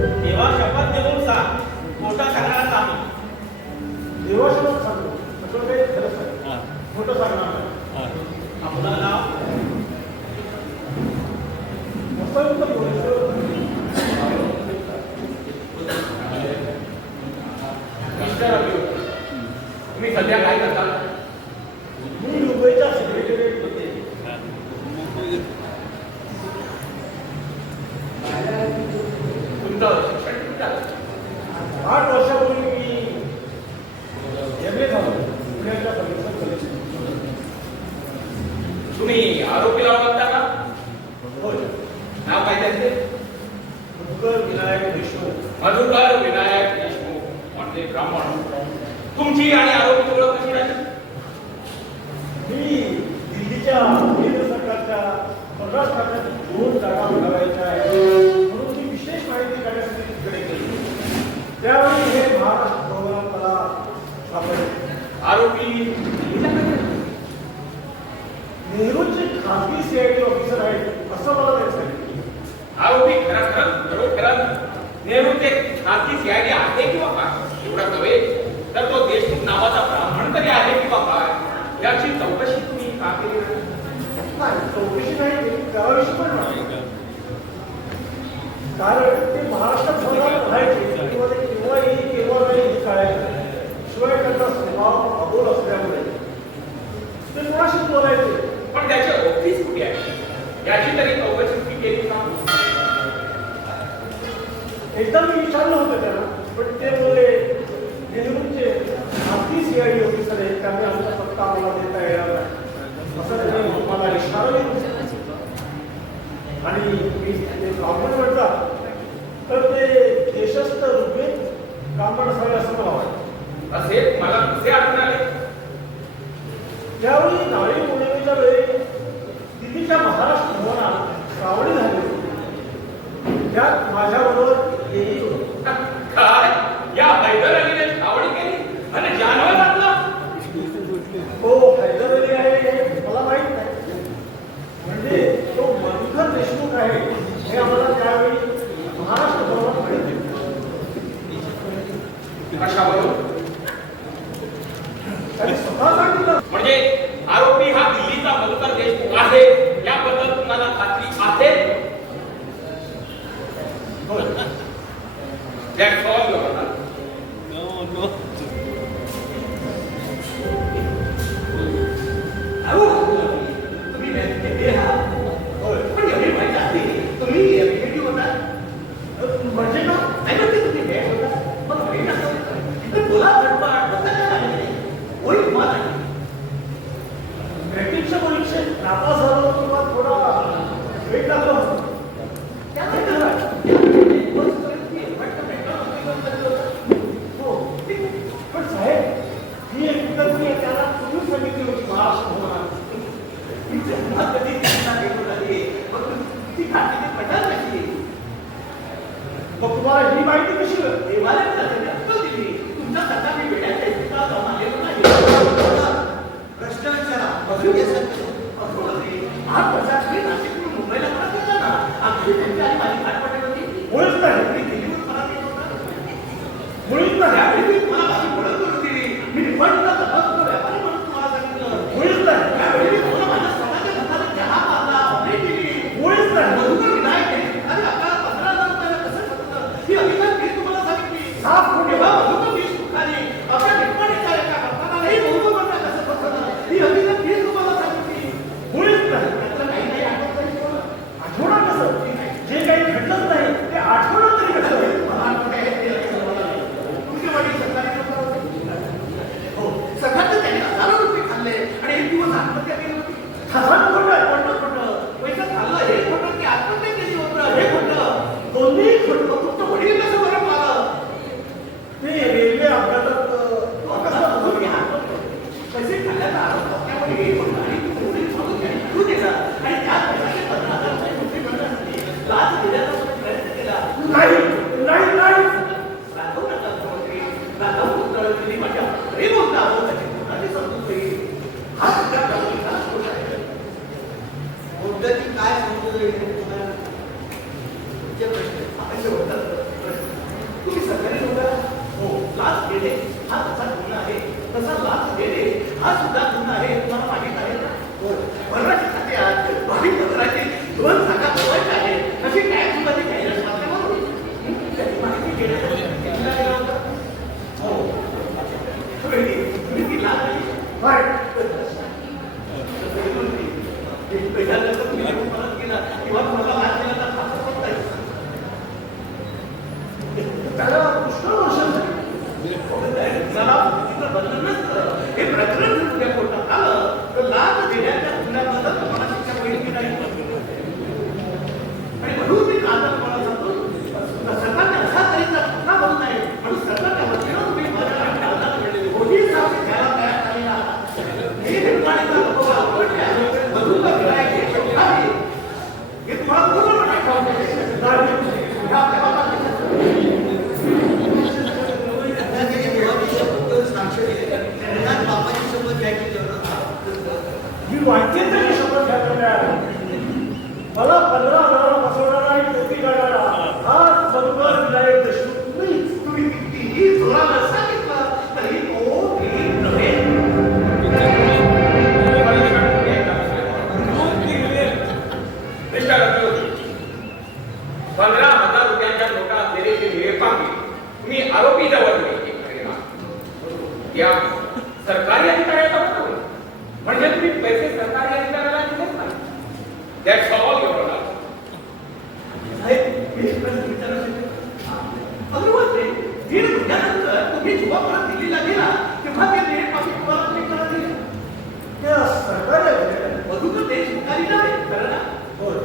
देवा शपथ देऊन सांग, खोटं सांगणार नाही. देवा शपथ सांगतो, असं काही खरं सांग, खोटं सांगणार नाही. आपलं नाव असं उत्तर बोलायचं. मिस्टर अभियोग, तुम्ही सध्या काय करता? मी मुंबईच्या सेक्रेटरीत होते. तुमचं शिक्षण किती झालं? 8 वर्षापूर्वी मी MA झालो पुण्याच्या फर्ग्युसन कॉलेजमध्ये. तुम्ही आरोपीला ओळखता का? होय. नाव काय त्यांचे? मधुकर विनायक देशमुख. मधुकर विनायक देशमुख म्हणजे ब्राह्मण. तुमची आणि आरोपीची ओळख कशी झाली? मी दिल्लीच्या केंद्र सरकारच्या 15 खात्यात 2 जागा मिळवायच्या आहेत म्हणून मी विशेष माहिती काढण्यासाठी तिकडे गेली. त्यावेळी हे महाराष्ट्र भवनात मला सापडले. आरोपी नेहरूचे खासगी CID ऑफिसर आहेत असं मला त्यांनी सांगितलं. आरोपी खरोखरच नेहरूचे खासगी CID आहे किंवा काय एवढं नव्हे तर तो देशमुख नावाचा ब्राह्मण तरी आहे किंवा काय याची चौकशी तुम्ही का केली नाही, चौकशी नाही केली, करावीशी पण नाही. कारण ते महाराष्ट्र भवनात राहायचे किंवा ते केव्हा येईल केव्हा नाही हे कळायचं. शिवाय त्यांचा स्वभाव अबोल असल्यामुळे ते कोणाशीच बोलायचे. पण त्याचे ऑफिस कुठे आहे याची तरी चौकशी तुम्ही केली का? एकदा मी विचारलं होतं त्याला, पण ते बोलले नेहरूचे खासगी CID ऑफिसर आहेत, त्यामुळे आमचा पत्ता आम्हाला देता येणार नाही असं त्यांनी मला इशारा दिला. आणि मी ते ब्राह्मण म्हणतात तर ते देशस्थ ऋग्वेद ब्राह्मण असावे असं मला वाटतं. असे मला कसे आढळून आले? त्यावेळी नारळी पौर्णिमेच्या वेळी दिल्लीच्या महाराष्ट्र भवनात श्रावणी झाली होती. त्यात माझ्याबरोबर येई होते. काय या हैदर अलीने छावणी केली आणि जानवर घातला? तो हैदर अली आहे हे मला माहित नाही, म्हणजे तो मधुकर देशमुख आहे हे आम्हाला त्यावेळी महाराष्ट्र भवनात माहिती. कशाबरोबर? त्यांनी स्वतः सांगितलं. म्हणजे आरोपी हा दिल्लीचा मधुकर देशमुख आहे याबद्दल तुम्हाला खात्री आहे? That's all, Your Honor. No. तुम्ही हे आहात. पण एवढी माहिती असते तुम्ही रिलेटिव्ह होता म्हणजे ना नाही म्हणते तुम्ही हे होता मग हे नसतं बोला फटफट होईल तुम्हाला ब्रिटिशच्या परीक्षेत नापास झालो किंवा थोडा वेळ लागला होता. त्यामुळे खरं हो, पण साहेब ही एक कल्पना त्याला तुम्ही सांगितली होती महाराष्ट्र भवनात. कधी त्यांना भेटून आली मग ती खात्री पटत नसली मग तुम्हाला ही माहिती कशी मिळाली? देवाला अक्कल दिली तुमचा सध्या मी भेटायचा जाऊन आलेलो नाही. प्रश्न विचारा बघू हा प्रसाद मी नाशिककडून मुंबईला परत गेला ना आमची त्यांची आणि माझी गाठ पडली होती. मुळीच नाही, मी दिल्लीहून परत येत होता. मुळीच नाही, त्यावेळी मी तुम्हाला माझी ओळख करून दिली. मी निवडणुका तपासतो व्यापारी म्हणून तुम्हाला सांगितलं. मुळीच नाही, त्यावेळी मी तुम्हाला माझ्या स्वतःच्या घराला चहा पाजला, ऑमलेट दिली. मुळीच नाही. मधुकर विनायक आहे. आणि आपल्याला 15,000 रुपयाला कसं शकतं? ही अभिमान फीस तुम्हाला सांगितली. साफ खोटी तेव्हा बाब. मधुकर फीस सुखाली. आपल्या निष्पणीच्या एका कल्पनालाही मधुकर म्हणता कसं फसवलं? ही अभिमान फीस तुम्हाला सांगितली. मुळीच नाही. त्यातलं काही नाही आठवत तरी तुम्हाला. आठवणं कसं? जे काही घडलंच नाही ते आठवणं तरी कसं होईल? मला आठवत आहे ते लक्षात मला नाही. तुमचे वडील सरकारी नोकर होते? हो. सगळ्यात त्यांनी 1000 रुपये खाल्ले आणि एक दिवस आत्महत्या केली होती. खसान खोटं आहे. खोटं खोटं. पैसा खाल्लं हे खोटं की आत्महत्या केली होतं हे खोटं. दोन्ही खोटं. मग तुमचं वडील कसं बरं पाहिलं? ते रेल्वे अपघातात कसं बघून घ्या. पैसे खाल्ल्याचा आरोप डोक्यावर येईल होता आणि तुम्ही वडील म्हणून घ्या. तू देणार आणि त्या पैशाचे 15,000 रुपये नोकरी करण्यासाठी लाच देण्याचा तुम्ही प्रयत्न केला. नाही नाही नाही राघव नका मुख्यमंत्री. राघव मुख्यमंत्री माझ्या प्रेम होता त्याची कोणाची समजून होईल. हा सगळा प्रॉब्लेम आहे. मुद्द्याची काय समजून येईल तुम्हाला? तुमचे प्रश्न असे होतात प्रश्न घेणे हा तसा गुन्हा आहे, तसा लाच देणे हा सुद्धा गुन्हा आहे. तुम्हाला माहित आहे ना? परराष्ट्र खात्यात भाविक नगराची 2 जागा बनवायच्या आहे. कशी काय तुला ती घ्यायला माध्यमावर त्याची माहिती घेण्यासाठी कितीला गेला होता? हो, तुम्ही ती लाच दिली. पहिल्यांदा तुम्ही परत केला किंवा तुम्हाला लाच दिला तर फार पडता येईल. त्याला पुष्कळ वर्ष झाली. बंधन नसतं. हे प्रकरण जर तुझ्या कोर्टात आलं तर लाच देण्याच्या गुन्ह्याबद्दल तुम्हाला शिक्षा होईल की नाही. आणि म्हणून मी आता तुम्हाला सांगतो सरकारने असा तऱ्हेचा गुन्हा बनवू नये म्हणून सरकारच्या वतीनं तुम्ही मोठी साक्षी घ्यायला तयार झालेला आहात. हे निर्माणीचा अनुभव आवडले आहे. बंधूंचा विधायक हे तुम्हाला पूर्ण ठाऊक आहे. मी वाटते तरी शपथ घ्यायला मला 15,000 बसवणारा आणि टोपी काढणारा हा बरोबर विधायक देशमुख नाही. तुम्ही कितीही जोरानं सांगितलं तरी तो ठीक नव्हे. मिस्टर अब्दुल, 15,000 रुपयांच्या नोटा असलेले ते निळेपांगे तुम्ही आरोपी जवळ दिले. या सरकारी अधिकाऱ्याचा होता म्हणजे तुम्ही पैसे सरकारी अधिकाऱ्याला दिलेच नाही. That's all your honour. साहेब, मी एक प्रश्न विचारू शकतो? otherwise ते 3 महिन्यानंतर तुम्ही जेव्हा परत दिल्लीला गेला तेव्हा ते पाकिट तुम्हाला तुम्ही परत दिले. त्या सरकारी अधिकारी बघू तर देशमुखारी नव्हे खरं ना? होय.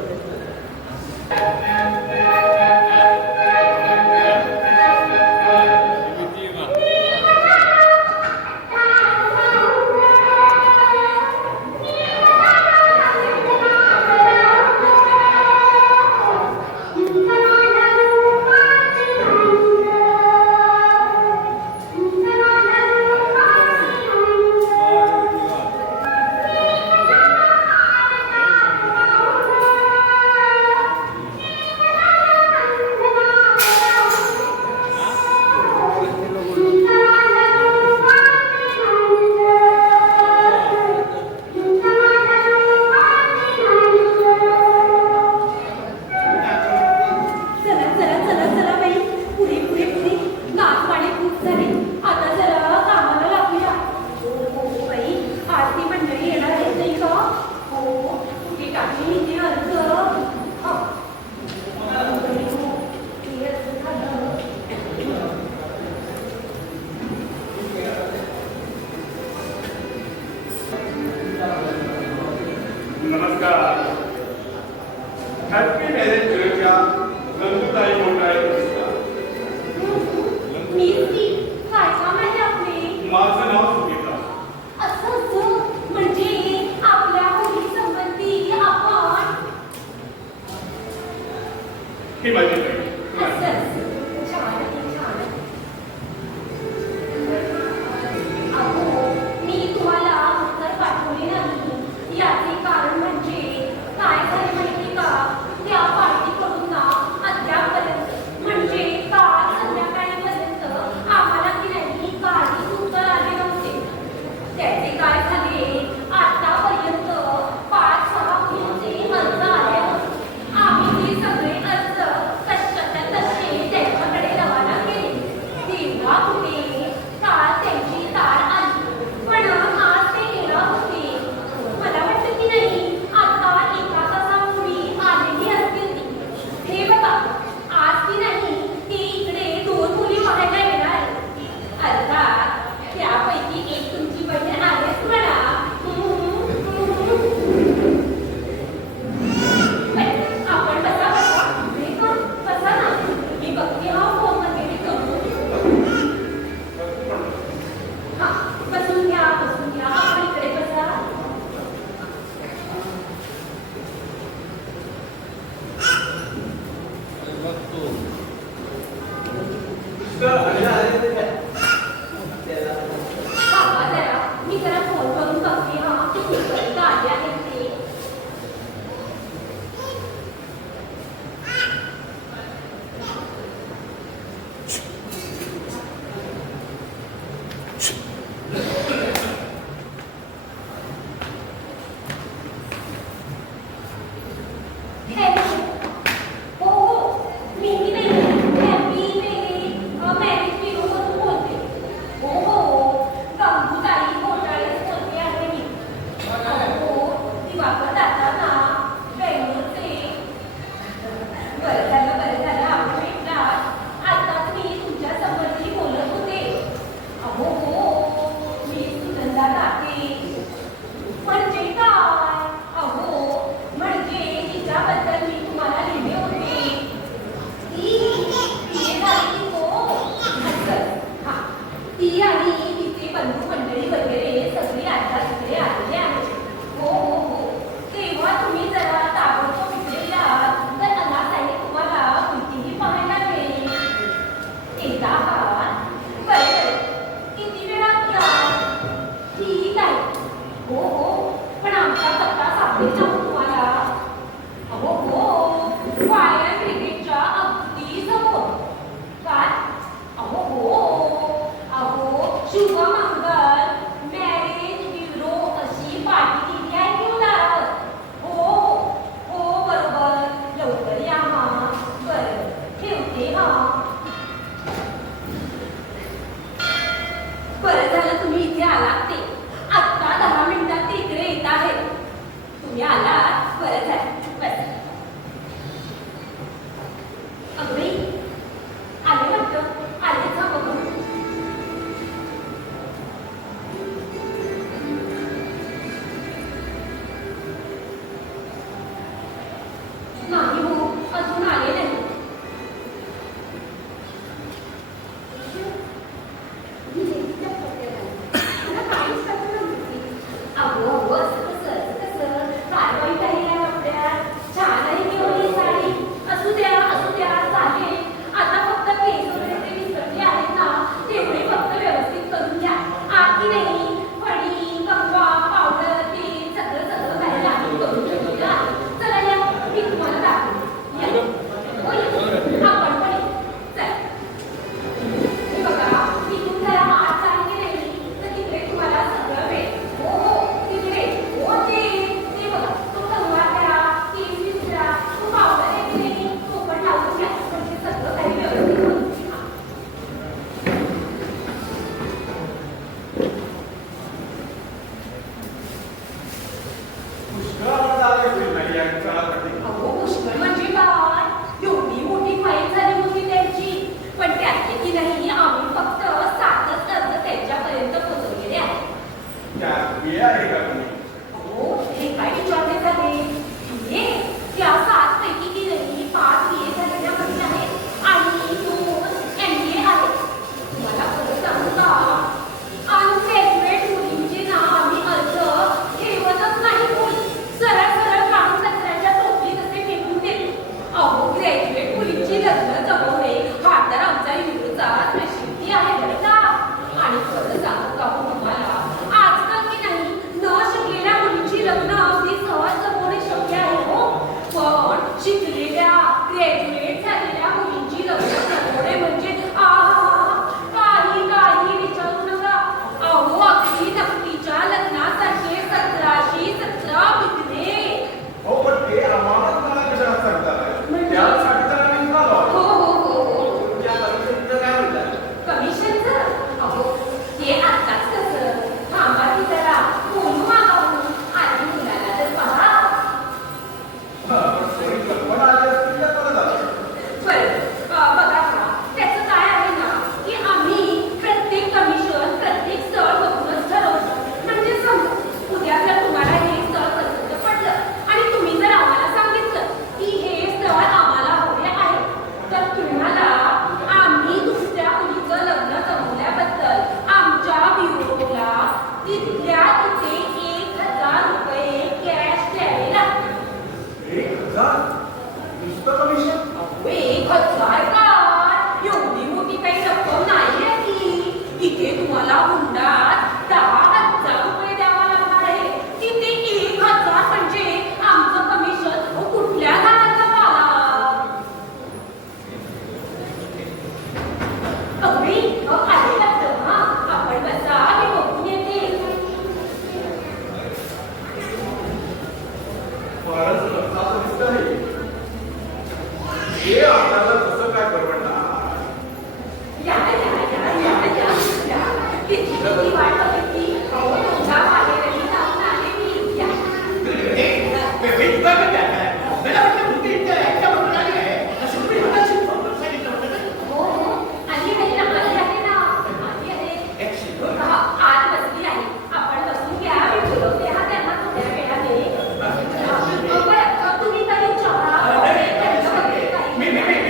नमस्कार. हॅपी मॅरेज ब्युरोच्या गंगूताई मोठाई नमस्कार. काय काम आहे आपले? माझं नाव सुगीता. असं म्हणजे आपल्या मुली संबंधी आपण ही माझी बहीण. छान अहो, मी तुम्हाला उत्तर पाठवले नाही. याचे कारण म्हणजे काय झाले माहिती का? त्या पार्टीकडून ना अद्यापर्यंत म्हणजे काल संध्याकाळपर्यंत आम्हाला की नाही काहीच उत्तर आले नव्हते. त्याचे काय झाले, आतापर्यंत 5-6 मुलींचे अर्ज आले होते. आम्ही ते सगळे अर्ज कशाच्या तसे त्यांच्याकडे रवाना केले. तेव्हा कुठे काल त्यांची तार आली, पण आज ते गेला होते. मला वाटतं की नाही आता 1 तासापूर्वी आलेली असतील ती. हे बघा, आज की नाही ते इकडे 2 मुली पाहायला येणार. अर्थात त्यापैकी एक तुमची बहीण आहेच म्हणा. आपण बसा बसा ना. मी बघते हा फोन मध्ये करू. हा, बसून घ्या. आपण इकडे बसा. थांबा जरा, मी जरा फोन करून बघते हा ते कुठपर्यंत आले आहेत ते. नाही खाली लागतं हा आपण बसा मी बघून येते फारच रस्ता दिसत आहे. हे आपल्याला कसं काय परवडणार? या किती वाट बघितली तुझ्या बाहेरही जाऊन आले मी या मी तुला काय काय मला वाटतं तुमची इथे एकट्या बरोबर आली आहे असं तुम्ही हाताशी सांगितलं होतं ना हो आली आहे ना आली आहे आत बसली आहे आपण बसून घ्या मी बोलवते हा त्यांना थोड्या वेळाने तुम्ही तरी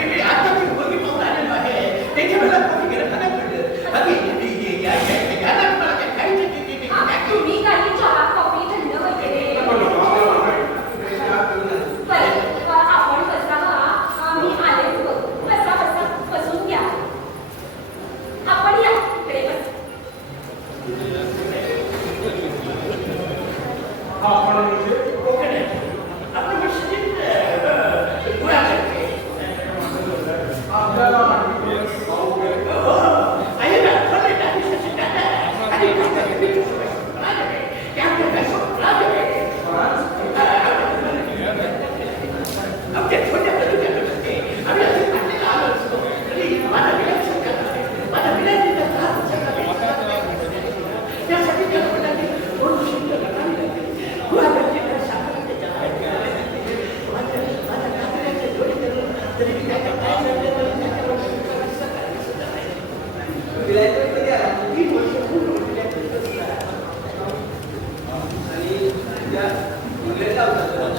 मी आता मी मुलगी पाहून आलेलो आहे त्याच्या मला कॉफी घेणं का नाही पडलं अगदी या ना मला काय खायचं तुम्ही काही चहा कॉफी थंड वगैरे आपण बसा मी आलेच बघ बसा बसून घ्या आपण या इकडे बस आपण म्हणजे कोकण आहे आपण निश्चित गोळा करते आपल्याला माहिती आहे, भाऊ वगैरे. आहे ना खरं आणि आमच्या छोट्या बंधूच्या आम्ही असे पाठीला आलो असतो तरी मला विलक्षण करणार मला विनंतीचा त्रास त्यासाठी त्या लोकांनी दोन शिल्प लगावी लागली गोळा करते साखरेच्या माझ्या कातऱ्याच्या जोडी करून तरी मी त्याच्या काय करते विलायचं कधी आला 3 वर्ष पूर्ण विलायचं आणि त्या मुलेला होता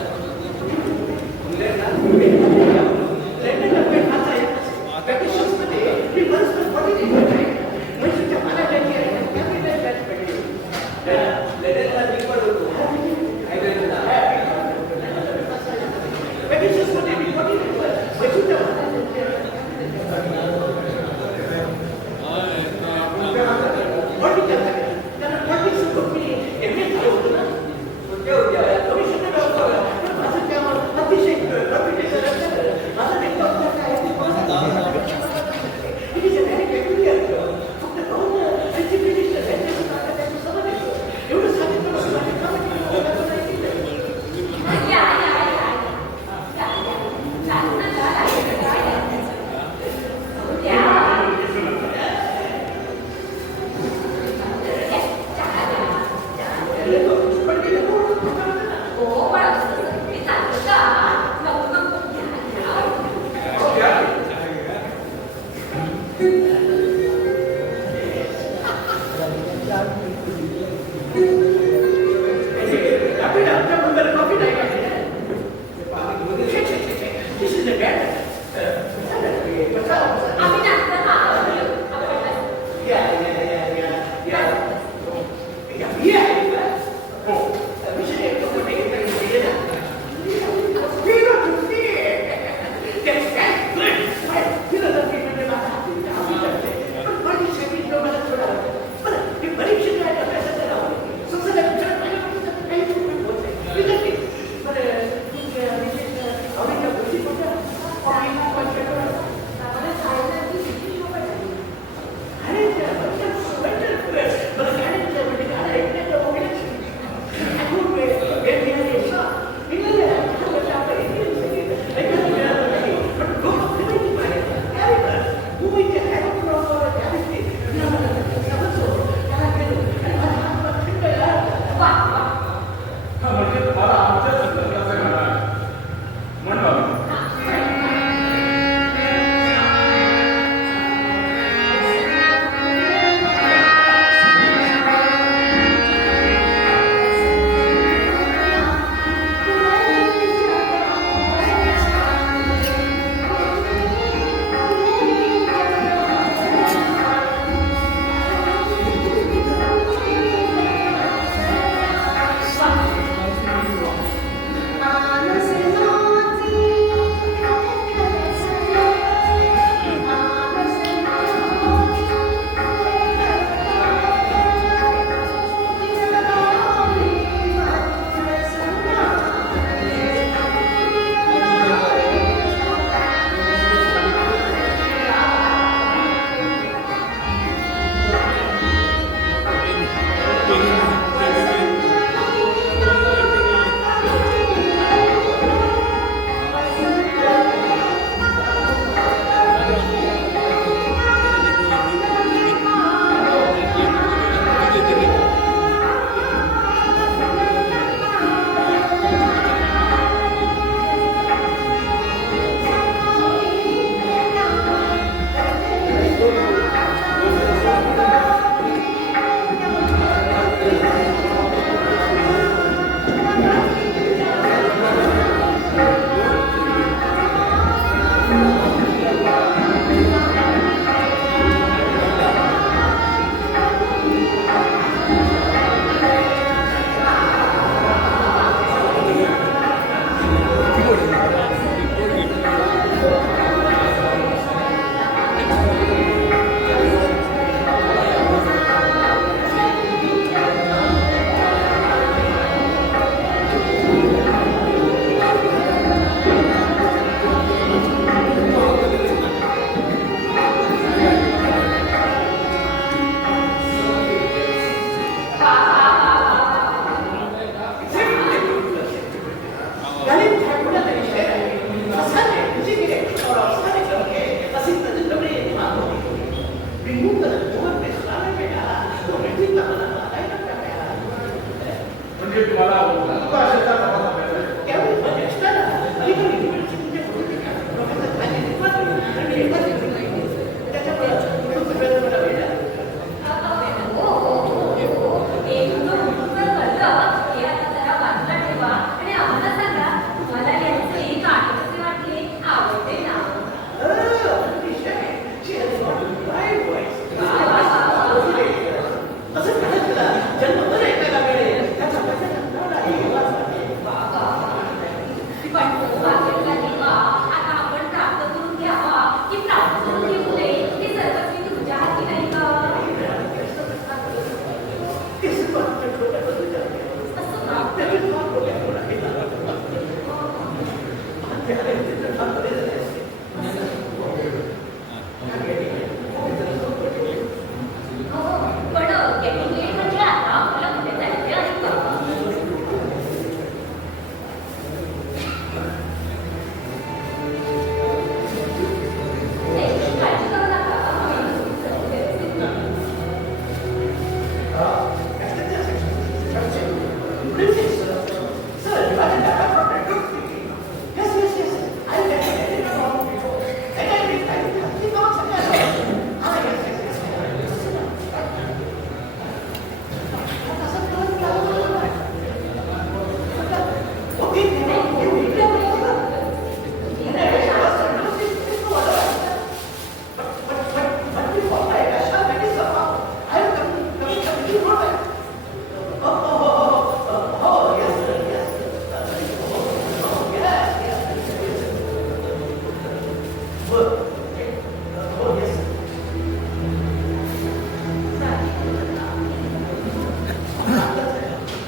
हो येस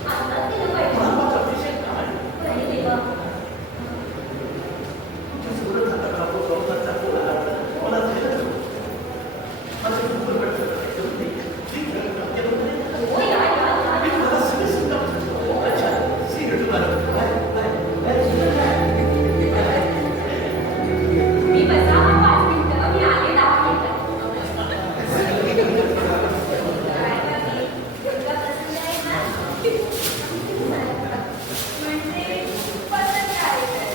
आता केलं पाहिजे. महत्वाचा विषय काय नाही देवा. तुझ्या सोबत आता कापू गवताचा पोळा मला झालं माझं खूप वाटतं हो, या, या, या. मी मला सगळं समजावं. अच्छा see you tomorrow. Bye, bye, bye. मी बसा हा 5 मिनिटं, मी आले 10 मिनिटं. काय बाकी? मुलगा पसंत आहे ना? म्हणजे पसंत आहे तर.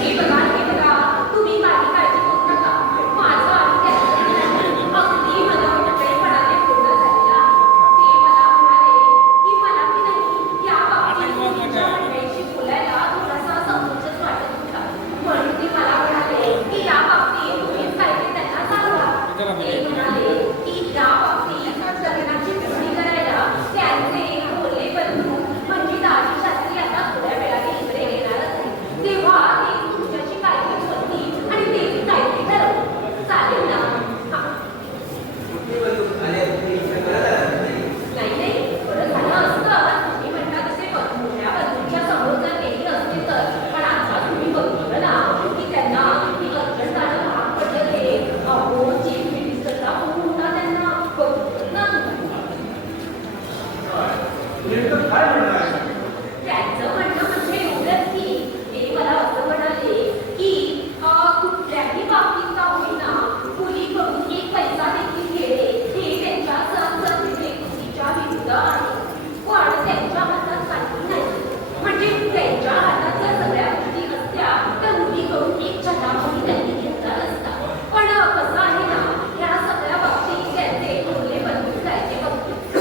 हे बघा, तुम्ही काही काळजी करू नका. माझं आणि त्याचं अगदी मनमोकळेपणाने पूर्ण झालेलं आहे. ते मला म्हणाले की मला की नाही या बाबतीत तुमच्या मंडळीशी बोलायला थोडासा संकोचच वाटत होता. म्हणून ते मला म्हणाले की या बाबतीत तुम्हीच काहीतरी त्यांना सांगा. ते म्हणाले की या बाबतीत लग्नाची जुळणी करायला त्यांचे बोलले बंधू म्हणजे दाजी शास्त्री आता थोड्या वेळाने इकडे येणारच आहे. तेव्हा ते तुमच्याशी काहीतरी बोलतील आणि ते काहीतरी ठरवतील. चालेल ना? हा. नाही नाही, बरं झालं असतं. तुम्ही म्हणता तसे मोठ्या बंधूंच्या समोर जर गेली असते तर. पण आता तुम्ही बघितलं ना की त्यांना किती अडचण जाणं भाग पडलं ते. अहो चीफ मिनिस्टरचा फोन होता त्यांना. बघितलं ना तुम्ही? नेमकं काय म्हणणं आहे? त्यांचं म्हणणं म्हणजे एवढंच की ते मला असं म्हणाले की कुठल्याही बाबतीत का होईना मुलीकडून एक पैसा देखील घेणे हे त्यांच्या संसदेच्या कृतीच्या विरुद्ध आहे. पण त्यांच्या हातात काही नाही. म्हणजे त्यांच्या हातात जर सगळ्या गोष्टी असत्या तर मुलीकडून एक चहाही त्यांनी घेतला नसता. पण कसं आहे ना, या सगळ्या बाबतीत त्यांचे बोलणे बंधून जायचे बघतो.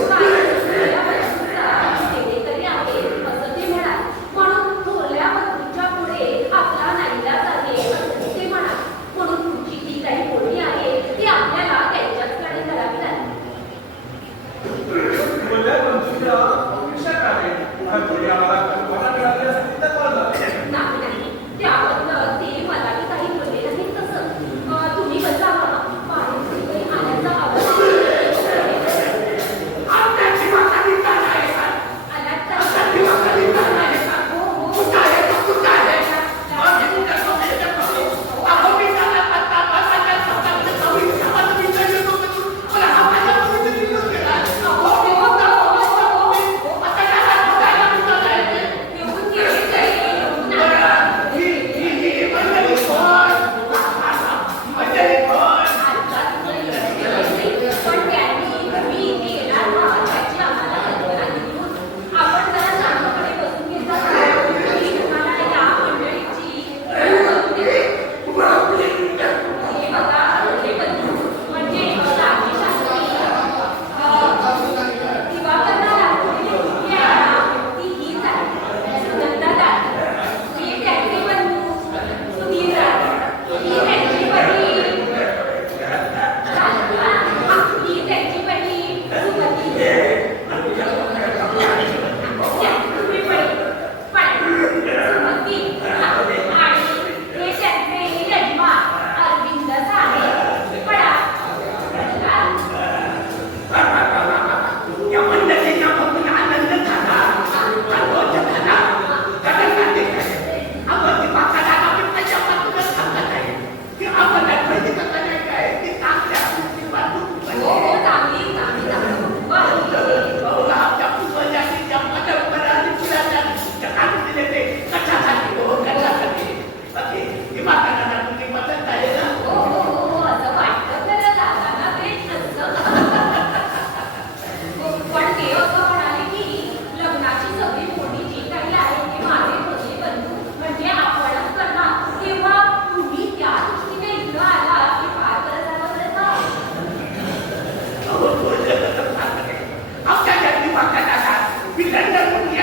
मी लंडनहून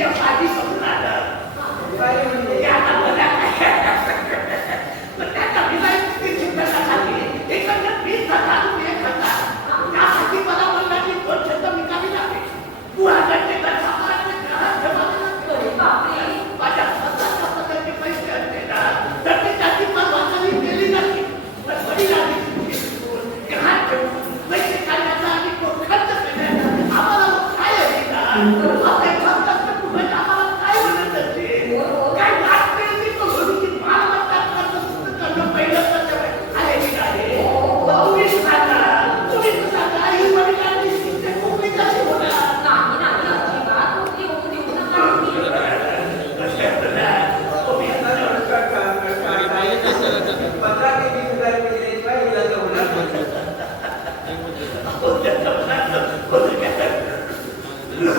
या भाजी समजून आलं. ते आता मला पण त्याचा विलाय किती चिंता झाली. एकंदर 20,000 रुपये खर्च. त्यासाठी मला म्हणला की 2 शब्द मी कमी लागले. तू हजारचे तर सामानाचे घरात ठेवावे लागले. अरे बापरे. माझ्या स्वतःच्या पगारचे पैसे असते ना, तर ते त्याची परवानगी केली जाते. पण वडिलांनी घरात ठेवून पैसे काढण्याचा आणि तो खर्च करण्याचा आम्हाला काय आहे का? आपले खर्च असतं तुम्हाला आम्हाला काय म्हणत असते? काय वाटते की तो घरूची मालमत्ता खर्च सुद्धा करणं पहिलं कर्तव्य आहे की नाही? तुम्हीच सांगा, तुम्हीच सांगा, आई वडिलांनी ते कोणी कशी होणार? नाही नाही अजिबात मोठी होऊ देऊ नका तुम्ही.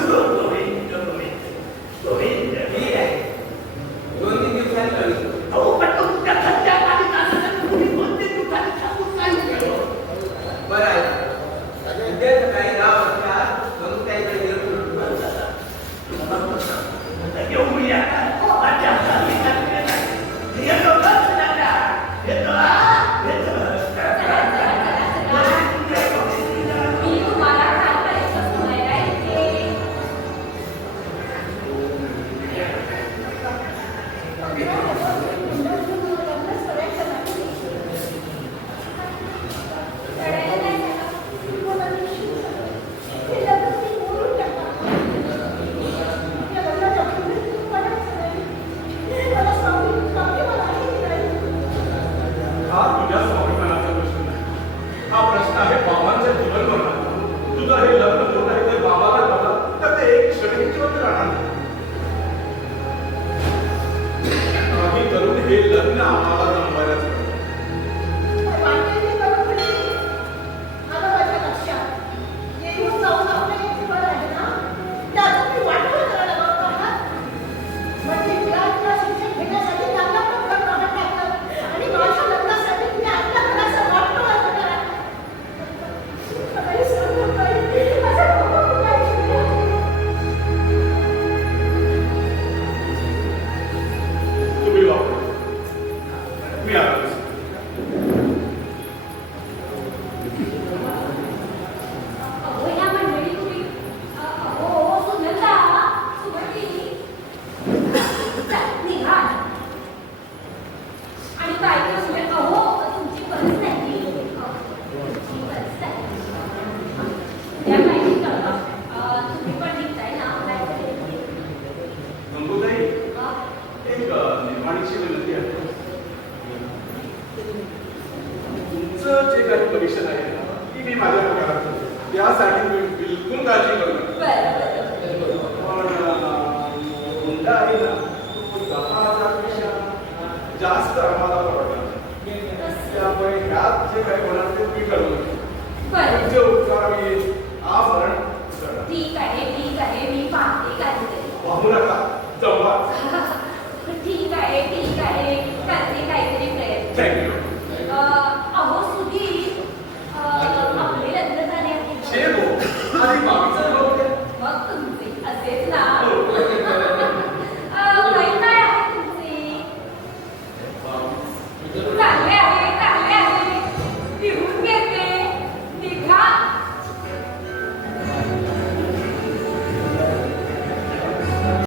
Oh,